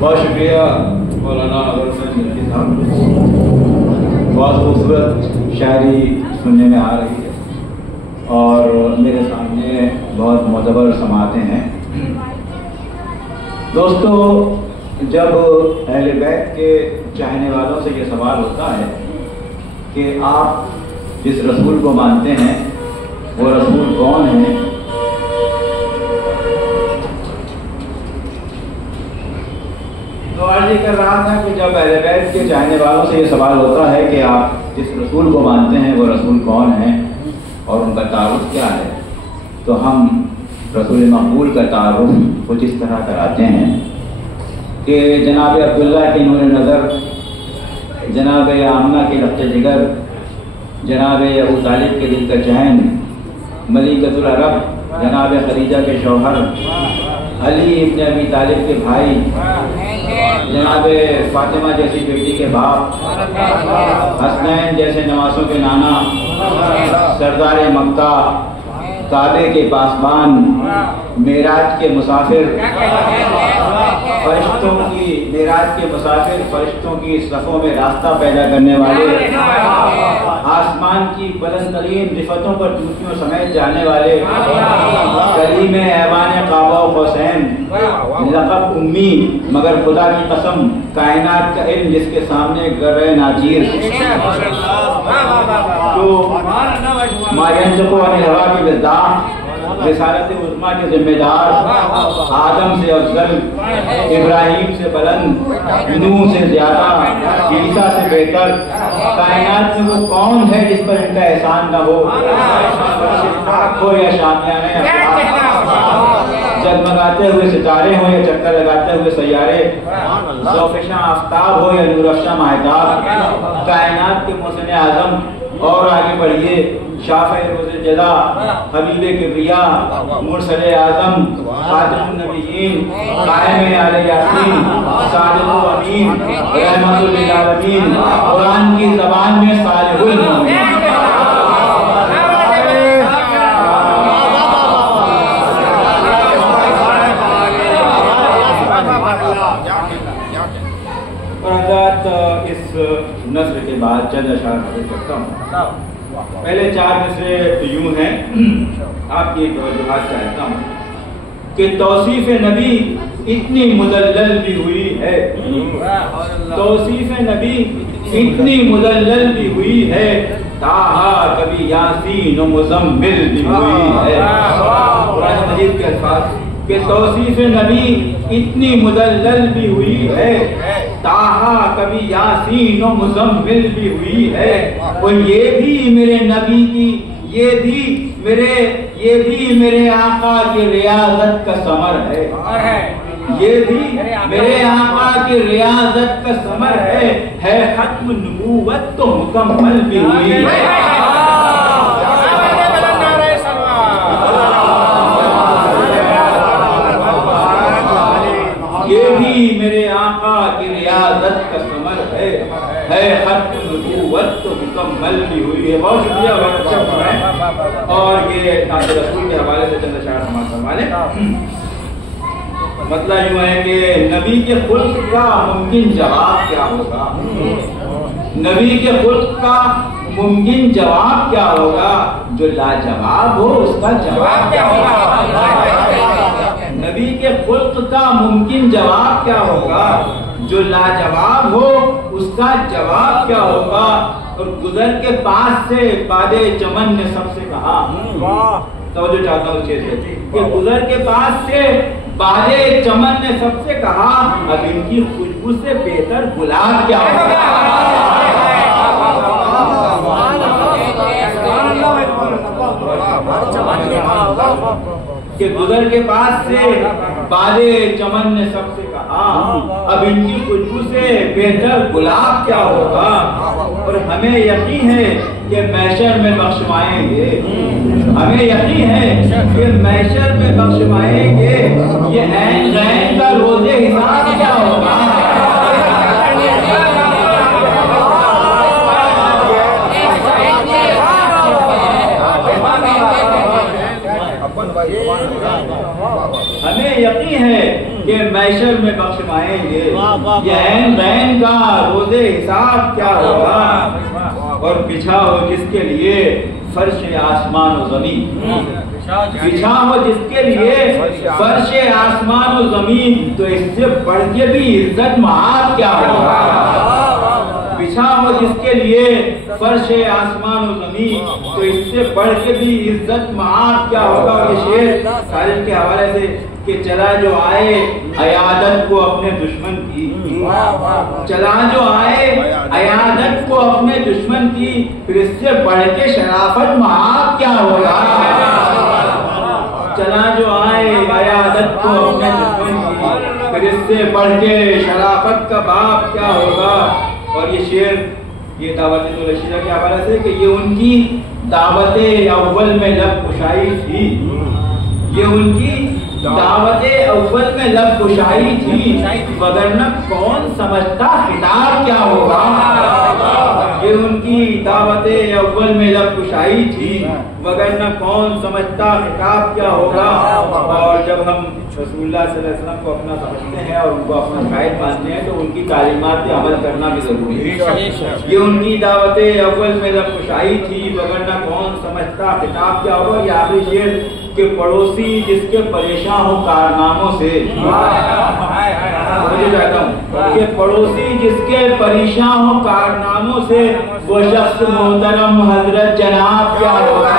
बहुत शुक्रिया मौलाना बहुत खूबसूरत शायरी सुनने में आ रही है और मेरे सामने बहुत मोतबर समातें हैं। दोस्तों, जब अहले बैत के चाहने वालों से ये सवाल होता है कि आप जिस रसूल को मानते हैं वो रसूल कौन है, तो अर्ज कर रहा था कि जब अहले बैत के चाहने वालों से ये सवाल होता है कि आप जिस रसूल को मानते हैं वो रसूल कौन है और उनका तारुफ क्या है, तो हम रसूल मकबूल का तारुफ कुछ इस तरह कराते हैं कि जनाब अब्दुल्ला की नूर नज़र, जनाब आमना के लफ्ज़ जिगर, जनाब अबू तालिब के दिल का चैन, मलिकतुल अरब जनाब खदीजा के शौहर, अली इब्न अबी तालिब के भाई, जनाब फातिमा जैसी बेटी के बाप, हसनैन जैसे नवासों के नाना, सरदार मक्का, काबे के पासबान, मेराज के मुसाफिर, फरिश्तों की मेराज के मुसाफिर, फरिश्तों की सफ़ों में रास्ता पैदा करने वाले, आसमान की बुलंद तरीन रिफतों पर जूतियों समेत जाने वाले, करीम ऐवान काबा हुसैन, लक़ब उम्मी मगर खुदा की कसम, कायनात का इल्म जिसके सामने गर्रे नाजीर, जो मायंजको अनिल हवा की विदा, रिसालत उज़्मा के जिम्मेदार, आदम से अफजल, इब्राहिम से बुलंद, नूह से ज्यादा, ईसा से बेहतर, कायनात में वो कौन है जिस पर इनका एहसान न हो, हो या शामियाने जगमगाते हुए सितारे हो या चक्कर लगाते हुए सैयारे, ज़ौफ़िशा आफ्ताब हो या नूरअफ़शा महताब, कायनात के मोहसिन आज़म। और आगे बढ़िए, शाफ़े रोज़े जज़ा, हबीबे किब्रिया, मुरसले आज़म, खातिमुन नबिय्यीन, क़ाइम आले यासीन, सादिक़ुल अमीन, रहमतुल लिल आलमीन, कुरान की ज़बान में सालिहुल मोमिन। इस नस्ल के बाद चंद अशार हाजिर करता हूँ। पहले 4 मिसरे यूं हैं, आपकी वजूहात चाहता हूँ कि तौसीफ नबी इतनी मुदल्लल भी हुई है, तौसीफ नबी इतनी मुदल्लल भी हुई है, ताहा कभी यासीन व मुज़म्मिल भी हुई है। कुरान मजीद के अल्फाज कि तौसीफ नबी इतनी मुदल्लल भी हुई है, ताहा कभी यासीन व मुज़म्मिल भी हुई है। और ये भी मेरे नबी की, ये भी मेरे आका की रियाजत का समर है, ये भी मेरे आका की रियाजत का समर है खत्म नबूवत तो मुकम्मल भी हुई है। ये भी मेरे आका की रियाजत का समर है खत्म नबूवत तो मुकम्मल भी हुई है। बहुत शुक्रिया, बहुत अच्छा फरमाएं। और ये नाज़िर रसूल के हवाले से चंद अशार हमारे मतलब यूँ है कि नबी के खुल्क का मुमकिन जवाब क्या होगा, नबी के खुल्क का मुमकिन जवाब क्या होगा, जो लाजवाब हो उसका जवाब क्या होगा। नबी के खुल्क का मुमकिन जवाब क्या होगा, जो लाजवाब हो उसका जवाब क्या होगा। और गुजर के पास से बादे चमन ने सबसे कहा, तो जो चाहता हूँ कि गुजर के पास से बादे चमन ने सबसे कहा, अब इनकी खुशबू से बेहतर गुलाब क्या होगा। कि गुजर के पास से बादे चमन ने सबसे कहा, अब इनकी खुशबू से बेहतर गुलाब क्या होगा। और हमें यकीन है कि महशर में बख्शवाएंगे, हमें यकीन है कि महशर में बख्शवाएंगे। ये ऐन गैन का रोज़े हिसाब क्या होगा। खाएंगे, ये ऐन बैन का रोजे हिसाब क्या होगा। और बिछा हो जिसके लिए फर्श आसमान और जमीन, बिछा हो जिसके लिए फर्श आसमान और जमीन, तो इससे बढ़ के भी इज्जत महाद क्या होगा। बिछा हो जिसके लिए फर्श आसमान और जमीन, तो इससे बढ़ के भी इज्जत महाद क्या होगा। और ये शेर तारीख के हवाले से कि चला जो आए अयादत को अपने दुश्मन की, चला जो आए अयादत को अपने दुश्मन की, फिर इससे बढ़ के शराफत महाद क्या होगा। चला जो आए अयादत को अपने दुश्मन की, फिर इससे बढ़ के शराफत का बाप क्या होगा। और ये शेर ये दावत रशीदा के हवाले से कि ये उनकी दावत अव्वल में लब कुशाई थी, ये उनकी दावत अव्वल में लब कुशाई थी, वगरना कौन समझता खिताब क्या होगा। ये उनकी दावत अव्वल में लब कुशाई थी, वगरना कौन समझता खिताब क्या होगा। और जब हम रसूलुल्लाह सल्लल्लाहु अलैहि वसल्लम को अपना समझते हैं और उनको अपना कायद मानते हैं, तो उनकी तालीमात पे अमल करना भी जरूरी है। ये उनकी दावत अव्वल में लब कुशाई थी, वगरना कौन समझता खिताब क्या होगा। ये आखिरी शेर के पड़ोसी जिसके परेशान हो कारनामों से, मुझे चाहता हूँ कि पड़ोसी जिसके परेशान हो कारनामों से, वो शख्स मोहतरम हजरत जनाब क्या होगा।